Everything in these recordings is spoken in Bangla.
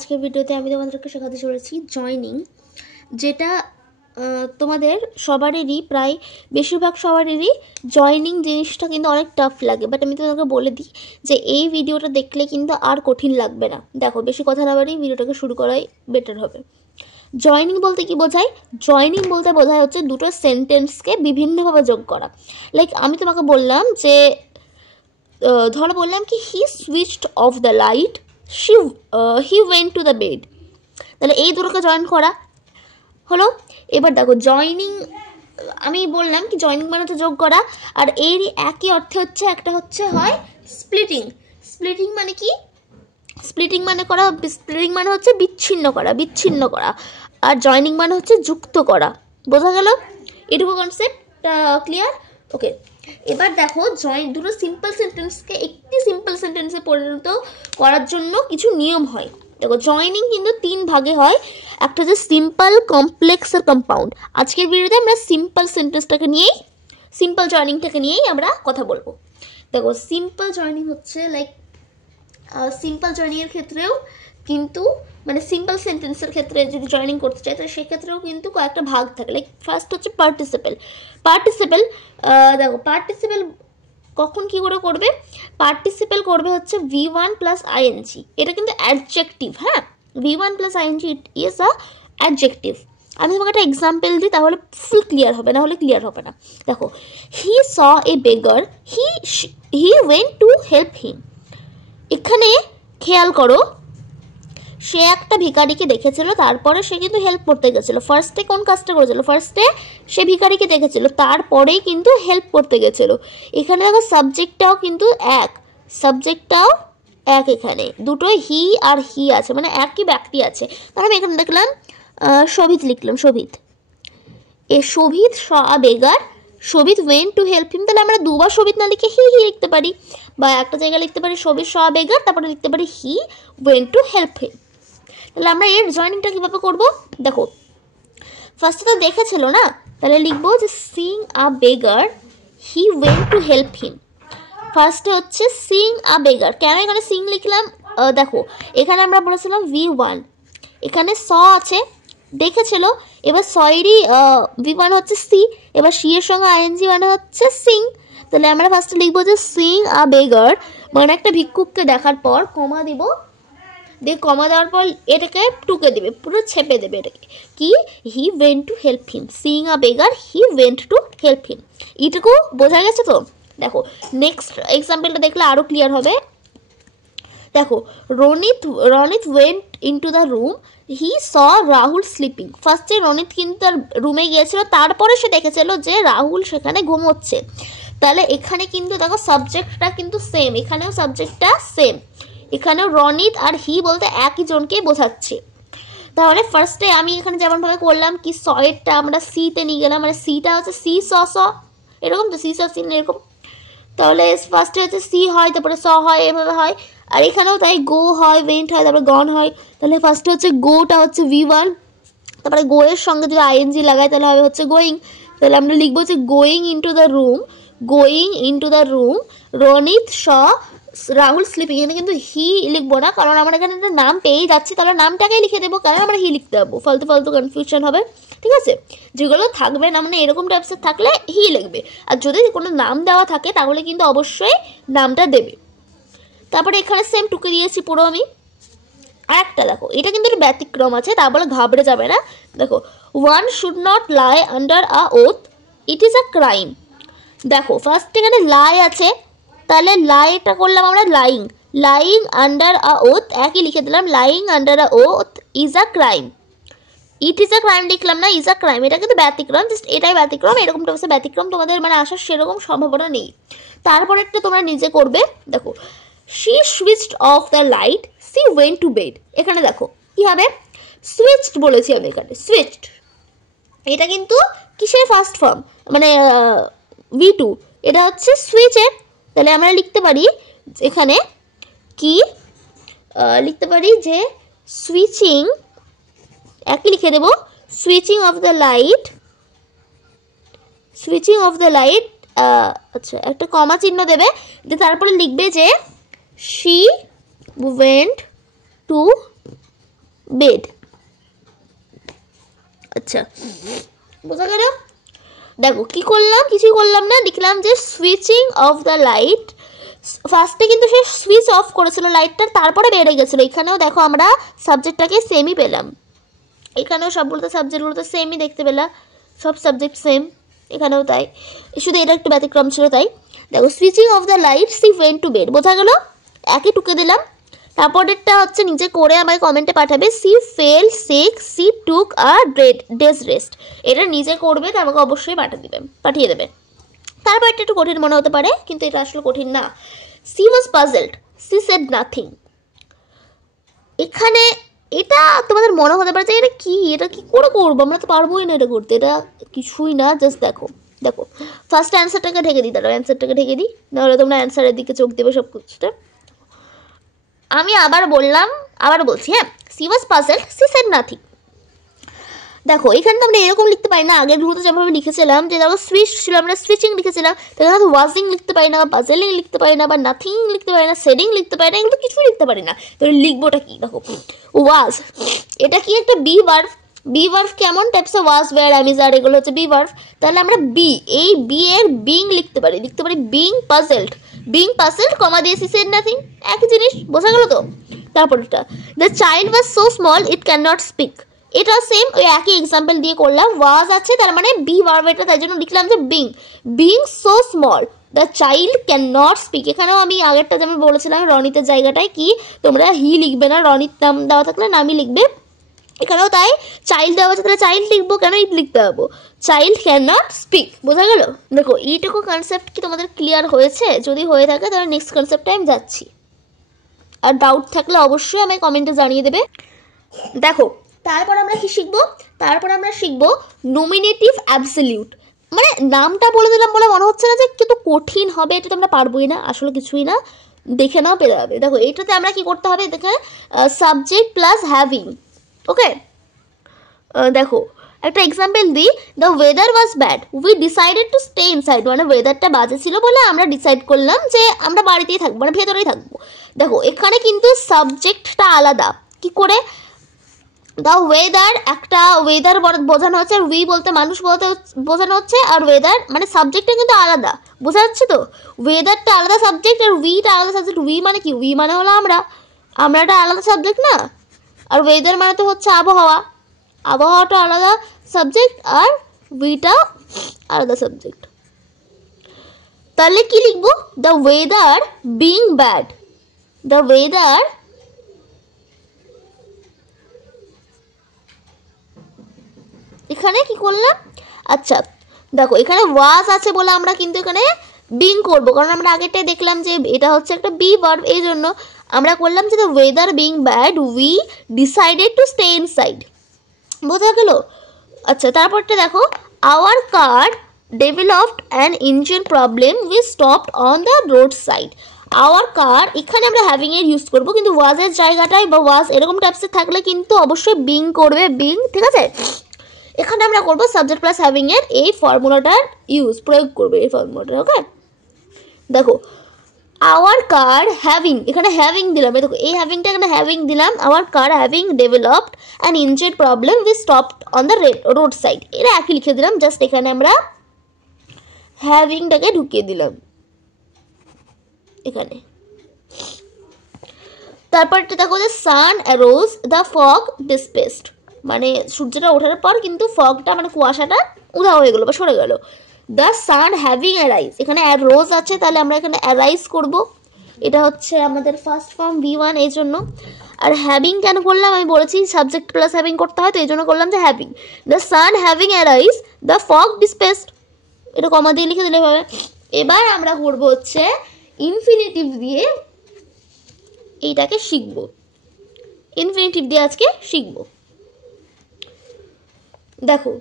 আজকের ভিডিওতে আমি তোমাদেরকে শেখাতে চলেছি জয়নিং, যেটা তোমাদের সবারই প্রায় বেশিরভাগ সবারই জয়নিং জিনিসটা কিন্তু অনেক টাফ লাগে। বাট আমি তোমাদেরকে বলে দিই যে এই ভিডিওটা দেখলে কিন্তু আর কঠিন লাগবে না। দেখো, বেশি কথা না বাড়িয়ে ভিডিওটাকে শুরু করাই বেটার হবে। জয়নিং বলতে কি বোঝায়? জয়নিং বলতে বোঝায় হচ্ছে দুটো সেন্টেন্সকে বিভিন্নভাবে যোগ করা। লাইক আমি তোমাকে বললাম যে ধরো বললাম কি he switched off the light, he went to the bed, তাহলে এই দুটোকে জয়েন করা হলো। এবার দেখো জয়নিং আমি বললাম কি জয়নিং মানে হচ্ছে যোগ করা, আর এরই একই অর্থে হচ্ছে একটা হচ্ছে হয় স্প্লিটিং। স্প্লিটিং মানে কি? স্প্লিটিং মানে হচ্ছে বিচ্ছিন্ন করা, আর জয়নিং মানে হচ্ছে যুক্ত করা। বোঝা গেল? এটুকু কনসেপ্ট ক্লিয়ার? ওকে, এবার দেখো দুটো সিম্পল সেন্টেন্সকে একটি সিম্পল সেন্টেন্সে পরিণত করার জন্য কিছু নিয়ম হয়। দেখো, জয়নিং কিন্তু 3 ভাগে হয়। একটা হচ্ছে সিম্পল, কমপ্লেক্স আর কম্পাউন্ড। আজকের ভিডিওতে আমরা সিম্পল সেন্টেন্সটাকে নিয়েই, সিম্পল জয়নিংটাকে নিয়েই আমরা কথা বলবো। দেখো, সিম্পল জয়নিং হচ্ছে লাইক সিম্পল জয়নিংয়ের ক্ষেত্রেও কিন্তু মানে সিম্পল সেন্টেন্সের ক্ষেত্রে যদি জয়নিং করতে চাই তাহলে সেক্ষেত্রেও কিন্তু কয়েকটা ভাগ থাকে। লাইক ফার্স্ট হচ্ছে পার্টিসিপেল। দেখো, পার্টিসিপেল কখন কী করে করবে? পার্টিসিপেল করবে হচ্ছে V1 + ing। এটা কিন্তু অ্যাডজেক্টিভ। হ্যাঁ, V1 + ing it is a adjective. আমি তোমাকে একটা এক্সাম্পল দিই, তাহলে ফুল ক্লিয়ার হবে, না হলে ক্লিয়ার হবে না। দেখো, he saw a beggar, he went to help him. এখানে খেয়াল করো, সে একটা ভিখারিকে দেখেছিল, তারপরে সে কিন্তু হেল্প করতে গেছিলো। ফার্স্টে কোন কাজটা করেছিল? ফার্স্টে সে ভিখারিকে দেখেছিল, তারপরেই কিন্তু হেল্প করতে গেছিলো। এখানে দেখো সাবজেক্টটাও কিন্তু এক, এখানে দুটোই হি আর হি আছে, মানে একই ব্যক্তি আছে। তাহলে আমি এখানে দেখলাম শোভিত লিখলাম, শোভিত স আ বেগার, শোভিত ওয়েন্ট টু হেল্প হিম। তাহলে আমরা দুবার শোভিত না লিখে হি লিখতে পারি, বা একটা জায়গায় লিখতে পারি শোভিত স আ বেগার, তারপরে লিখতে পারি হি ওয়েন্ট টু হেল্প হিম। তাহলে আমরা এর জয়নিংটা কীভাবে করবো? দেখো, ফার্স্টে তো দেখেছিল না, তাহলে লিখবো যে seeing a beggar, he went to help him. ফার্স্টে হচ্ছে সিং আ বেগার। কেন এখানে সিং লিখলাম? দেখো, এখানে আমরা বলেছিলাম V1, এখানে স আছে, দেখেছিল, এবার সয়েরই V1 হচ্ছে সি, এবার সি এর সঙ্গে আইএনজি মানে হচ্ছে সিং। তাহলে আমরা ফার্স্টে লিখবো যে সিং আ বেগার, মানে একটা ভিক্ষুককে দেখার পর কমা দিব, দিয়ে কমা দেওয়ার পর এটাকে টুকে দেবে, পুরো ছেপে দেবে এটাকে, কি হি went to help him, Singh a beggar, he went to help হিম। এইটুকু বোঝা গেছে তো? দেখো, নেক্সট এক্সাম্পলটা দেখলে আরও ক্লিয়ার হবে। দেখো, Ronit went into the room, he saw Rahul sleeping. ফার্স্টে রনিত কিন্তু তার রুমে গিয়েছিল, তারপরে সে দেখেছিল যে রাহুল সেখানে ঘুমোচ্ছে। তাহলে এখানে কিন্তু দেখো সাবজেক্টটা কিন্তু সেম, এখানেও সাবজেক্টটা সেম, এখানেও রনিত আর হি বলতে একই জনকেই বোঝাচ্ছে। তাহলে ফার্স্টে আমি এখানে যেমনভাবে করলাম কি সয়েরটা আমরা সিতে নিয়ে গেলাম, মানে সিটা হচ্ছে সি স এরকম তো, সি স সি এরকম। তাহলে ফার্স্টে হচ্ছে সি হয়, তারপরে স হয়, এভাবে হয়। আর এখানেও তাই গো হয়, ওয়েন্ট হয়, তারপরে গন হয়। তাহলে ফার্স্টে হচ্ছে গোটা হচ্ছে V1, তারপরে গো এর সঙ্গে যদি আইএনজি লাগাই তাহলে হবে হচ্ছে গোয়িং। তাহলে আমরা লিখবো যে going into the room, Ronit saw Rahul sleeping. এখানে কিন্তু হি লিখবো না, কারণ আমরা এখানে একটা নাম পেয়েই যাচ্ছি, তাহলে নামটাকেই লিখে দেবো, কারণ আমরা হি লিখতে পারবো, ফালতু কনফিউশন হবে। ঠিক আছে, যেগুলো থাকবে না মানে এরকম টাইপসের থাকলে হি লিখবে, আর যদি কোনো নাম দেওয়া থাকে তাহলে কিন্তু অবশ্যই নামটা দেবে। তারপরে এখানে সেম টুকে দিয়েছি পুরো আমি। আর একটা দেখো, এটা কিন্তু একটু ব্যতিক্রম আছে, তা বলে ঘাবড়ে যাবে না। দেখো, one should not lie under a oath, it is a crime. দেখো, ফার্স্ট এখানে লাই আছে, তাহলে লাইটা করলাম আমরা লাইং আন্ডার আ ওথ, একই লিখে দিলাম, lying under a oath is a crime. It is a crime লিখলাম না, ইজ আ ক্রাইম। এটা কিন্তু ব্যতিক্রম, জাস্ট এটাই ব্যতিক্রম, এরকম টাইপসে ব্যতিক্রম তোমাদের মানে আসার সেরকম সম্ভাবনা নেই। তারপরে একটা তোমরা নিজে করবে। দেখো, she switched off the light, she went to bed. এখানে দেখো কী হবে, সুইচড বলেছি আমি, এখানে সুইচড, এটা কিন্তু কিসের ফার্স্ট ফর্ম, মানে V2, এটা হচ্ছে সুইচের। তাহলে আমরা লিখতে পারি এখানে কি লিখতে পারি যে সুইচিং, একই লিখে দেব, সুইচিং অফ দ্য লাইট, আচ্ছা একটা কমা চিহ্ন দেবে, যে তারপরে লিখবে যে শি ওয়েন্ট টু বেড। আচ্ছা, বোঝা গেল? দেখো কি করলাম, কিছুই করলাম না, লিখলাম যে সুইচিং অফ দ্য লাইট। ফার্স্টে কিন্তু সে সুইচ অফ করেছিল লাইটটা, তারপরে বেড়ে গেছিলো। এখানেও দেখো আমরা সাবজেক্টটাকে সেমই পেলাম, এখানেও সবগুলোতে সাবজেক্টগুলোতে সেমই দেখতে পেলাম, সব সাবজেক্ট সেম, এখানেও তাই, শুধু এটা একটু ব্যতিক্রম ছিল তাই। দেখো switching off the light she went to bed, বোঝা গেল? একই টুকে দিলাম। তারপরেরটা হচ্ছে নিজে করে আমায় কমেন্টে পাঠাবে, she fell sick she took a days rest. এটা নিজে করবে, তো আমাকে অবশ্যই পাঠিয়ে দেবে। তারপরটা একটু কঠিন মনে হতে পারে, কিন্তু এটা আসলে কঠিন না। C was puzzled she said nothing. এখানে এটা তোমাদের মনে হতে পারে যে এটা কি করে করবো, আমরা তো পারবোই না এটা করতে। এটা কিছুই না, জাস্ট দেখো ফার্স্ট অ্যান্সারটাকে ঢেকে দিই, দাঁড়াও অ্যান্সারটাকে ঢেকে দিই, নাহলে তোমরা অ্যান্সারের দিকে চোখ দেবে সব কিছুটা। আমি আবার বলছি, হ্যাঁ, C was puzzled she said nothing. দেখো এখানে তো আমরা এরকম লিখতে পারি না, আগের গুলোতে যেভাবে লিখেছিলাম যে দেখো সুইচ ছিল, আমরা সুইচিং লিখেছিলাম, তাহলে হয়তো ওয়াজিং লিখতে পারি না, বা পাজলিং লিখতে পারি না, বা নাথিং লিখতে পারি না, সেডিং লিখতে পারি না, এগুলো কিছুই লিখতে পারি না। তাহলে লিখবোটা কি? দেখো ওয়াজ, এটা কি একটা বি ভার্ভ কেমন types of was, were, am, is, are, এগুলো হচ্ছে বি ভার্ভ। তাহলে আমরা এই বি এর বিং লিখতে পারি বিং পাজলড, কমা দিয়ে সি সেড নাথিং, একই জিনিস, বোঝা গেল তো? তারপরটা the child was so small it can not speak, এটা সেম ওই একই এক্সাম্পল দিয়ে করলাম। ওয়াজ আছে তার মানে বি ভার্ব, এটা তাই জন্য লিখলাম যে being so small the child can not speak. এখানেও আমি আগেরটা যেমন বলেছিলাম রনিতের জায়গাটায় কি তোমরা হি লিখবে না, রনিত নাম দেওয়া থাকলে নামই লিখবে। এখানেও তাই, চাইল্ড দেওয়া আছে তাহলে চাইল্ড লিখবো, কেন ইট লিখতে পারবো? চাইল্ড ক্যান নট স্পিক, বোঝা গেল? দেখো এইটুকু কনসেপ্ট কি তোমাদের ক্লিয়ার হয়েছে? যদি হয়ে থাকে তাহলে নেক্সট কনসেপ্টে আমি যাচ্ছি, আর ডাউট থাকলে অবশ্যই আমায় কমেন্টে জানিয়ে দেবে। দেখো তারপর আমরা কি শিখবো? তারপর আমরা শিখবো নমিনেটিভ অ্যাবসলিউট। মানে নামটা বলে দিলাম বলে মনে হচ্ছে না যে কিন্তু কঠিন হবে, এটা তো আমরা পারবোই না, আসলে কিছুই না, দেখে নাও পেয়ে যাবে। দেখো এইটাতে আমরা কি করতে হবে, দেখে সাবজেক্ট প্লাস হ্যাভিং। ওকে, দেখো একটা এক্সাম্পল দিই, the weather was bad we decided to stay inside. মানে ওয়েদারটা বাজে ছিল বলে আমরা ডিসাইড করলাম যে আমরা বাড়িতেই থাকবো, মানে ভেতরেই থাকবো। দেখো এখানে কিন্তু সাবজেক্টটা আলাদা, কি করে? দ্য ওয়েদার, একটা ওয়েদার বোঝানো হচ্ছে, আর উই বলতে মানুষ বলতে বোঝানো হচ্ছে, আর ওয়েদার মানে সাবজেক্টটা কিন্তু আলাদা, বোঝা যাচ্ছে তো? ওয়েদারটা আলাদা সাবজেক্ট, আর উইটা আলাদা সাবজেক্ট। উই মানে কি? উই মানে হলো আমরাটা আলাদা সাবজেক্ট না? আর ওয়েদার মানে তো হচ্ছে আবহাওয়াটা আলাদা সাবজেক্ট, আর উইটা আলাদা সাবজেক্ট। তাহলে কি লিখবো? The weather being bad, the weather এখানে কি করলাম? আচ্ছা দেখো এখানে ওয়াজ আছে বলে আমরা কিন্তু এখানে বিং করব, কারণ আমরা আগেরটাই দেখলাম যে এটা হচ্ছে একটা বি ভার্ব, এই জন্য আমরা করলাম যে the weather being bad we decided to stay inside, বোঝা গেল? আচ্ছা তারপরটা দেখো, our car developed an engine problem we stopped on the road side. Our car, এখানে আমরা হ্যাভিং এর ইউজ করবো, কিন্তু ওয়াজের জায়গাটায় বা ওয়াজ এরকম টাইপসের থাকলে কিন্তু অবশ্যই বিং করবে, বিং, ঠিক আছে? এখানে আমরা করবো সাবজেক্ট প্লাস হ্যাভিং এর এই ফর্মুলাটার প্রয়োগ করবে, এই ফর্মুলাটা। ওকে, দেখো আওয়ার কার হ্যাভিং, এখানে হ্যাভিং দিলাম, দেখো এই হ্যাভিংটা এখানে হ্যাভিং দিলাম, our car having developed an engine problem we stopped on the road side. এটা একই লিখে দিলাম, জাস্ট এখানে আমরা হ্যাভিংটাকে ঢুকিয়ে দিলাম এখানে। তারপরটা দেখো যে সান অ্যারোজ দ্য ফগ ডিসপেসড, মানে সূর্যটা ওঠার পর কিন্তু ফগটা মানে কুয়াশাটা উধাও হয়ে গেলো বা সরে গেল। দ্য সান হ্যাভিং অ্যারাইজ, এখানে রোজ আছে তাহলে আমরা এখানে অ্যারাইজ করব, এটা হচ্ছে আমাদের ফার্স্ট ফর্ম V1, এই জন্য। আর হ্যাভিং কেন করলাম আমি বলেছি সাবজেক্ট প্লাস হ্যাভিং করতে হয়, তো এই জন্য করলাম যে having. The sun having arise the fog dispersed, এটা কমা দিয়ে লিখে দিলে হবে। এবার আমরা করবো হচ্ছে ইনফিনিটিভ দিয়ে এইটাকে শিখবো, ইনফিনিটিভ দিয়ে আজকে শিখবো। দেখো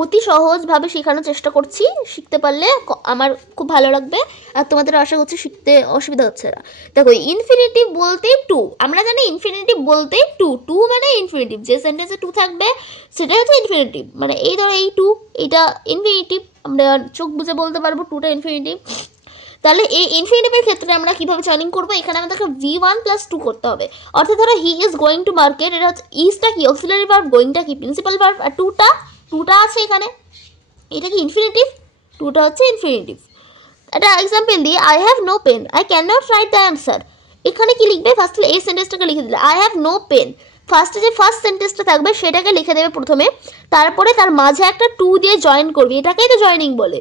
অতি সহজভাবে শেখানোর চেষ্টা করছি, শিখতে পারলে আমার খুব ভালো লাগবে, আর তোমাদের আশা করছি শিখতে অসুবিধা হচ্ছে না। দেখো ইনফিনিটিভ বলতে টু, আমরা জানি ইনফিনিটিভ বলতে টু মানে ইনফিনিটিভ, যে সেন্টেন্সে টু থাকবে সেটাই হচ্ছে ইনফিনিটিভ। মানে এই ধরো এই টু, এইটা ইনফিনিটিভ, আমরা চোখ বুঝে বলতে পারবো টুটা ইনফিনিটিভ। তাহলে এই ইনফিনিটিভের ক্ষেত্রে আমরা কিভাবে জয়েনিং করবো, এখানে আমাদেরকে V1 + 2 করতে হবে। অর্থাৎ ধরো he is going to market, এটা হচ্ছে ইজটা কি অক্সিলারি ভার্ব, গোয়িংটা কি প্রিন্সিপাল ভার্ব, আর টুটা আছে এখানে, এটা কি ইনফিনিটিভ, টুটা হচ্ছে ইনফিনিটিভ। একটা এক্সাম্পল দিই, I have no pen, I can not write the answer. এখানে কি লিখবে, ফার্স্টে এই সেন্টেন্সটাকে লিখে দিলে, আই হ্যাভ নো পেন, ফার্স্টে যে ফার্স্ট সেন্টেন্সটা থাকবে সেটাকে লিখে দেবে প্রথমে, তারপরে তার মাঝে একটা টু দিয়ে জয়েন করবে, এটাকেই তো জয়েনিং বলে।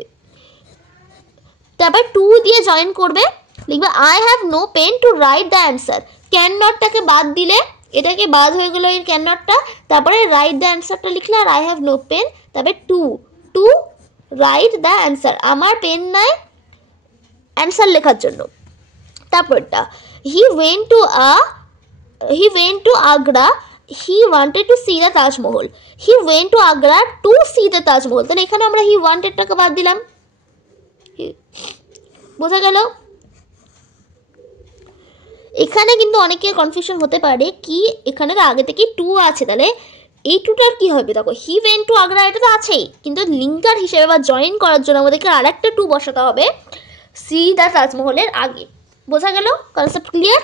তারপর টু দিয়ে জয়েন করবে, লিখবে I have no pen to write the answer, can নটটাকে বাদ দিলে, এটাকে বাদ হয়ে গেলো এর ক্যান নটটা, তারপরে রাইট দ্য অ্যান্সারটা লিখলে, আর আই হ্যাভ নো পেন, তারপরে টু রাইট দ্য অ্যান্সার, আমার পেন নাই অ্যান্সার লেখার জন্য। তারপরটা he went to Agra, he wanted to see the Taj Mahal, he went to Agra to see the Taj Mahal, তাহলে এখানে আমরা হি ওয়ান্টেডটাকে বাদ দিলাম, বোঝা গেল? এখানে কিন্তু অনেকের কনফিউশন হতে পারে কি এখানে তো আগে থেকে টু আছে, তাহলে এই টুটার কি হবে? দেখো হি ওয়েন্ট টু আগ্রা এটা তো আছেই, কিন্তু লিঙ্কার হিসেবে বা জয়েন করার জন্য আমাদেরকে আরেকটা টু বসাতে হবে সি দ্য তাজমহলের আগে। বোঝা গেল? Concept clear?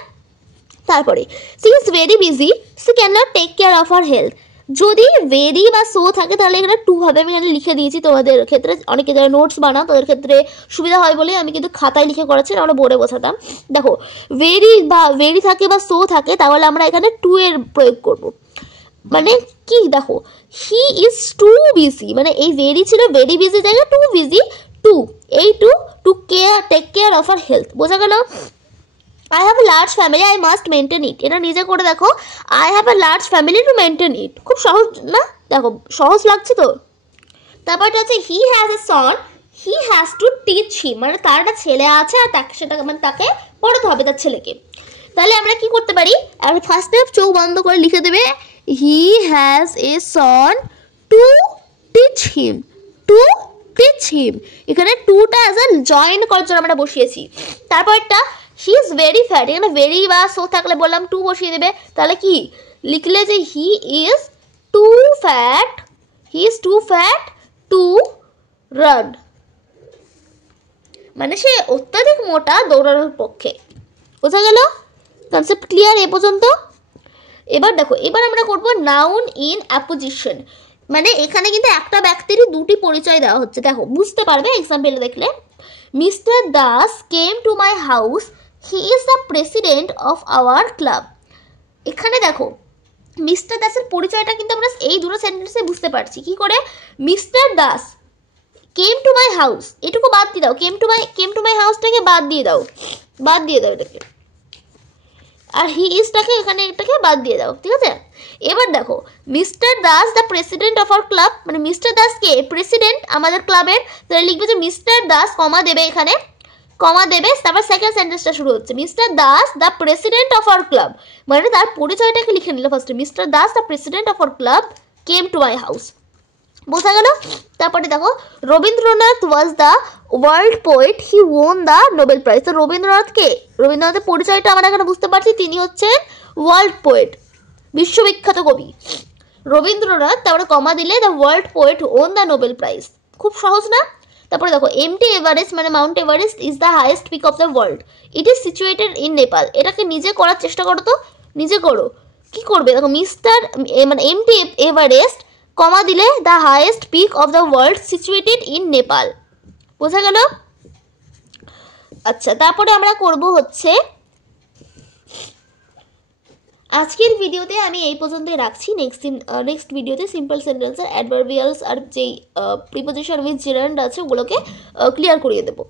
তারপরে she is very busy, she can not take care of her health, যদি ভেরি বা সো থাকে তাহলে এখানে টু হবে, আমি এখানে লিখে দিয়েছি। তোমাদের ক্ষেত্রে অনেকে যারা নোটস বানাও তাদের ক্ষেত্রে সুবিধা হয় বলে আমি কিন্তু খাতায় লিখে করাচ্ছি, আমরা বোর্ডে বোঝাতাম। দেখো ভেরি থাকে বা সো থাকে, তাহলে আমরা এখানে টু এর প্রয়োগ করব। মানে কি দেখো, হি ইজ টু বিজি, মানে এই ভেরি ছিল ভেরি বিজি জায়গায় টু বিজি, এই to take care of our health. বোঝা গেল? I have a large family, I must maintain it, এটা নিজে করে দেখো, I have a large family to maintain it, খুব সহজ না? দেখো সহজ লাগছে তো। তারপরটা হচ্ছে he has a son, he has to teach him, মানে তার একটা ছেলে আছে আর তাকে পড়াতে হবে তার ছেলেকে। তাহলে আমরা কি করতে পারি, ফার্স্টে চোখ বন্ধ করে লিখে দেবে হি has a Son two teach হিম, এখানে টুটা অ্যাজ এ জয়েন করার জন্য আমরা বসিয়েছি। তারপরটা হি ইজ ভেরি ফ্যাট, এখানে ভেরি বা সো থাকলে বললাম টু বসিয়ে দেবে, তাহলে কি লিখলে যে he is too fat to run, মানে সে অত্যাধিক মোটা দৌড়ানোর পক্ষে। বোঝা গেল? কনসেপ্ট ক্লিয়ার এ পর্যন্ত? এবার দেখো, এবার আমরা করব নাউন ইন অ্যাপোজিশন, মানে এখানে কিন্তু একটা ব্যক্তিরই দুটি পরিচয় দেওয়া হচ্ছে। দেখো বুঝতে পারবে এক্সাম্পল দেখলে, mister Das came to my house, he is the president of our club. এখানে দেখো মিস্টার দাসের পরিচয়টা কিন্তু আমরা এই দুটো সেন্টেন্সে বুঝতে পারছি। কি করে? Mister Das came to my house, এটুকু বাদ দিয়ে দাও, কেম টু মাই হাউসটাকে বাদ দিয়ে দাও এটাকে, আর হি ইজটাকে এখানে এটাকে বাদ দিয়ে দাও, ঠিক আছে? এবার দেখো mister Das the president of our club, মানে মিস্টার দাস কে? প্রেসিডেন্ট আমাদের ক্লাবের, তাহলে লিখবে যে মিস্টার দাস কমা দেবে, এখানে কমা দেবে, তারপর সেকেন্ড সেন্টেন্সটা শুরু হচ্ছে mister Das the president of our club, মানে তার পরিচয়টাকে লিখে নিল ফার্স্টে, mister Das the president of our club came to my house. বোঝা গেল? তারপরে দেখো Rabindranath was the world poet, he won the Nobel prize. তো রবীন্দ্রনাথ কে? রবীন্দ্রনাথের পরিচয়টা আমরা এখানে বুঝতে পারছি, তিনি হচ্ছেন ওয়ার্ল্ড পোয়েট, বিশ্ববিখ্যাত কবি রবীন্দ্রনাথ, তারপরে কমা দিলে the world poet won the Nobel prize. খুব সহজ না? তারপরে দেখো এমটি এভারেস্ট, মানে Mount Everest is the highest peak of the world, it is situated in Nepal. এটাকে নিজে করার চেষ্টা করো তো, নিজে করো। কি করবে দেখো, মানে এমটি এভারেস্ট কমা দিলে the highest peak of the world situated in Nepal. বোঝা গেল? আচ্ছা, তারপরে আমরা করব হচ্ছে, আজকের ভিডিওতে আমি এই পর্যন্তই রাখছি। নেক্সট ভিডিওতে সিম্পল সেন্টেন্সের অ্যাডভার্বিয়ালস আর যেই প্রিপোজিশন উইথ জেরান্ড আছে ওগুলোকে ক্লিয়ার করিয়ে দেবো।